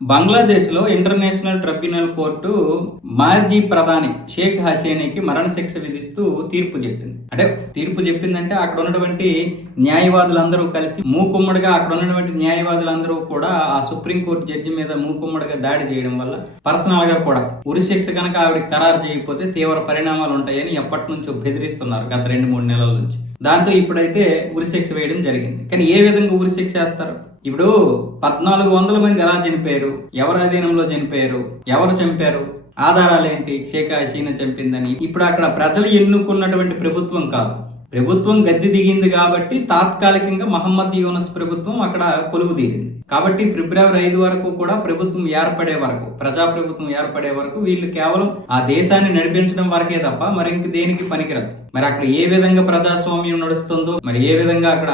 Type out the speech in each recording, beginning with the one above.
బంగ్లాదేశ్లో international tribunal court మాజీ ప్రధాని షేక్ హసీనాకి మరణశిక్ష విధిస్తూ తీర్పు చెప్పింది. అంటే తీర్పు చెప్పిందంటే అక్కడ ఉన్నటువంటి న్యాయవాదులందరూ కలిసి మూకుమ్మడిగా అక్కడ ఉన్నటువంటి న్యాయవాదులందరూ కూడా ఆ సుప్రీంకోర్టు జడ్జి మీద మూకుమ్మడిగా దాడి చేయడం వల్ల పర్సనల్గా కూడా ఉరి శిక్ష కనుక ఆవిడ ఖరారు చేయకపోతే తీవ్ర పరిణామాలు ఉంటాయని ఎప్పటి నుంచో బెదిరిస్తున్నారు గత రెండు మూడు నెలల నుంచి. దాంతో ఇప్పుడైతే ఉరిశిక్ష వేయడం జరిగింది. కానీ ఏ విధంగా ఉరిశిక్ష వేస్తారు? ఇప్పుడు పద్నాలుగు వందల మంది ఎలా చనిపోయారు? ఎవరి అధీనంలో చనిపోయారు? ఎవరు చంపారు? ఆధారాలు ఏంటి క్షేకాశీన హసీనా చంపిందని. ఇప్పుడు అక్కడ ప్రజలు ఎన్నుకున్నటువంటి ప్రభుత్వం కాదు. ప్రభుత్వం గద్దె దిగింది కాబట్టి తాత్కాలికంగా మహమ్మద్ యూనస్ ప్రభుత్వం అక్కడ కొలువు తీరింది. కాబట్టి ఫిబ్రవరి ఐదు వరకు కూడా ప్రభుత్వం ఏర్పడే వరకు ప్రజా ప్రభుత్వం ఏర్పడే వరకు వీళ్ళు కేవలం ఆ దేశాన్ని నడిపించడం వరకే తప్ప మరి ఇంక దేనికి పనికిరాదు. మరి అక్కడ ఏ విధంగా ప్రజాస్వామ్యం నడుస్తుందో మరి ఏ విధంగా అక్కడ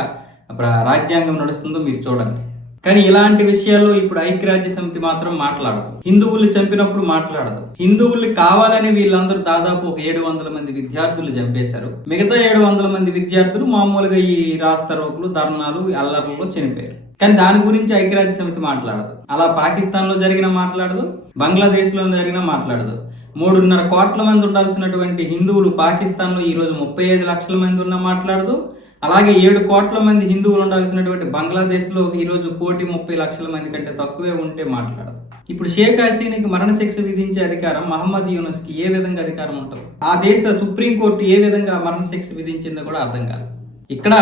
రాజ్యాంగం నడుస్తుందో మీరు చూడండి. కానీ ఇలాంటి విషయాల్లో ఇప్పుడు ఐక్యరాజ్య సమితి మాత్రం మాట్లాడదు. హిందువుల్ని చంపినప్పుడు మాట్లాడదు. హిందువుల్ని కావాలని వీళ్ళందరూ దాదాపు ఒక ఏడు వందల మంది విద్యార్థులు చంపేశారు. మిగతా ఏడు వందల మంది విద్యార్థులు మామూలుగా ఈ రాస్తారోకులు ధర్నాలు అల్లర్లలో చనిపోయారు. కానీ దాని గురించి ఐక్యరాజ్య సమితి మాట్లాడదు. అలా పాకిస్తాన్లో జరిగిన మాట్లాడదు బంగ్లాదేశ్లో జరిగిన మాట్లాడదు. మూడున్నర కోట్ల మంది ఉండాల్సినటువంటి హిందువులు పాకిస్తాన్లో ఈరోజు ముప్పై ఐదు లక్షల మంది ఉన్న మాట్లాడదు. అలాగే ఏడు కోట్ల మంది హిందువులు ఉండాల్సినటువంటి బంగ్లాదేశ్లో ఈరోజు కోటి ముప్పై లక్షల మంది కంటే తక్కువే ఉంటే మాట్లాడదు. ఇప్పుడు షేక్ హసీనికి మరణశిక్ష విధించే అధికారం మహమ్మద్ యూనస్కి ఏ విధంగా అధికారం ఉంటుంది ఆ దేశ సుప్రీంకోర్టు ఏ విధంగా మరణశిక్ష విధించిందో కూడా అర్థం కాదు ఇక్కడ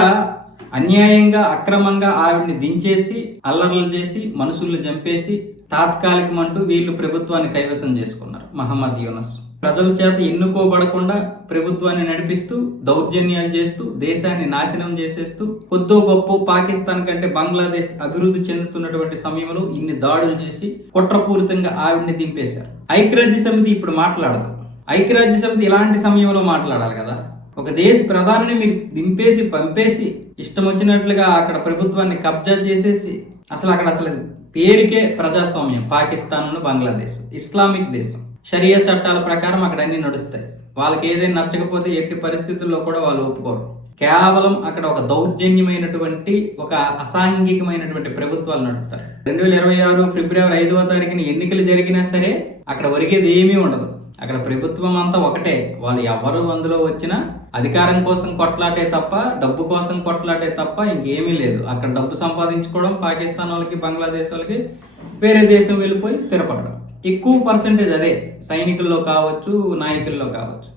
అన్యాయంగా అక్రమంగా ఆవిడ్ని దించేసి అల్లర్లు చేసి మనుషుల్ని చంపేసి తాత్కాలికమంటూ వీళ్ళు ప్రభుత్వాన్ని కైవసం చేసుకున్నారు మహమ్మద్ యూనస్. ప్రజల చేత ఎన్నుకోబడకుండా ప్రభుత్వాన్ని నడిపిస్తూ దౌర్జన్యాలు చేస్తూ దేశాన్ని నాశనం చేసేస్తూ కొద్దో గొప్ప పాకిస్తాన్ కంటే బంగ్లాదేశ్ అభివృద్ధి చెందుతున్నటువంటి సమయంలో ఇన్ని దాడులు చేసి కుట్రపూరితంగా ఆవిడ్ని దింపేశారు. ఐక్యరాజ్య సమితి ఇప్పుడు మాట్లాడదు. ఐక్యరాజ్య సమితి ఇలాంటి సమయంలో మాట్లాడాలి కదా. ఒక దేశ ప్రధానిని మీరు దింపేసి పంపేసి ఇష్టం వచ్చినట్లుగా అక్కడ ప్రభుత్వాన్ని కబ్జా చేసేసి అసలు అక్కడ అసలు పేరుకే ప్రజాస్వామ్యం పాకిస్తాన్ బంగ్లాదేశ్ ఇస్లామిక్ దేశం. షరియా చట్టాల ప్రకారం అక్కడ అన్ని నడుస్తాయి. వాళ్ళకి ఏదైనా నచ్చకపోతే ఎట్టి పరిస్థితుల్లో కూడా వాళ్ళు ఒప్పుకోరు. కేవలం అక్కడ ఒక దౌర్జన్యమైనటువంటి ఒక అసాంఘికమైనటువంటి ప్రభుత్వాలు నడుపుతారు. రెండు వేల ఇరవై ఆరు ఫిబ్రవరి ఐదవ తారీఖున ఎన్నికలు జరిగినా సరే అక్కడ ఒరిగేది ఏమీ ఉండదు. అక్కడ ప్రభుత్వం అంతా ఒకటే. వాళ్ళు ఎవరు అందులో వచ్చినా అధికారం కోసం కొట్లాటే తప్ప డబ్బు కోసం కొట్లాటే తప్ప ఇంకేమీ లేదు. అక్కడ డబ్బు సంపాదించుకోవడం పాకిస్తాన్ వాళ్ళకి బంగ్లాదేశ్ వాళ్ళకి వేరే దేశం వెళ్ళిపోయి స్థిరపడడం. ఎక్కువ పర్సెంటేజ్ అదే సైనికుల్లో కావచ్చు నాయకుల్లో కావచ్చు.